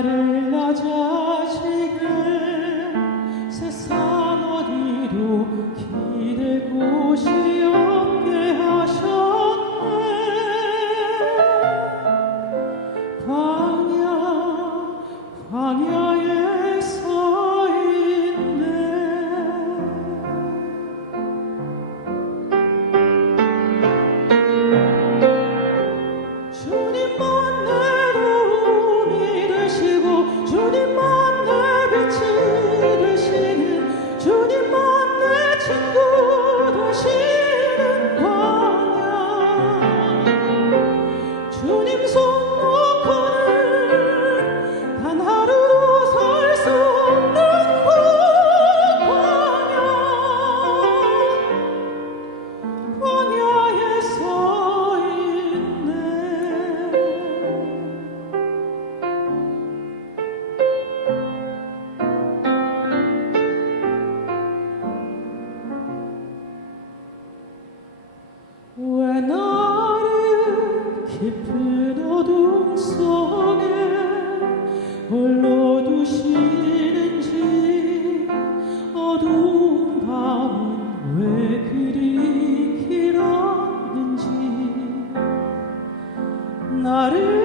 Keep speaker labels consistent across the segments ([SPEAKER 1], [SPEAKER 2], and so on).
[SPEAKER 1] 나를 나 자식을 세상 어디로 기댈 곳이 없게 하셨네. 나를 깊은 어둠 속에 홀로 두시는지 어두운 밤왜 그리 길었는지 나를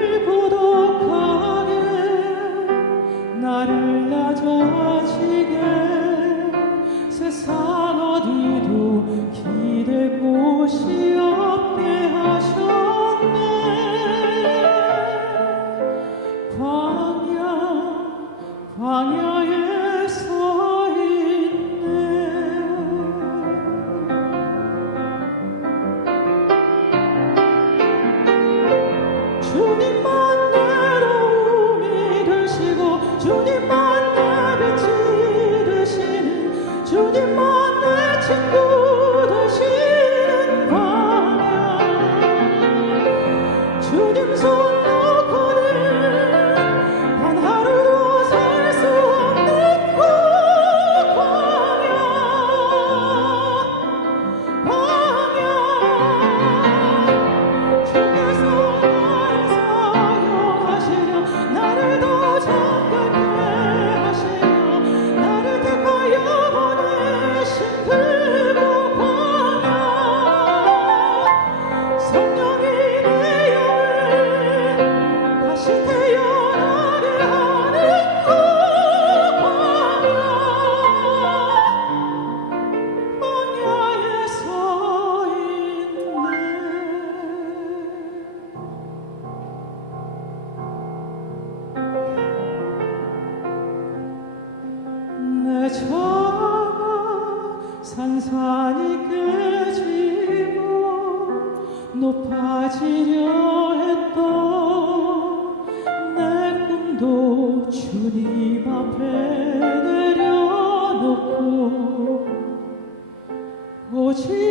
[SPEAKER 1] your mind. 높아지려 했던 내 꿈도 주님 앞에 내려놓고 오직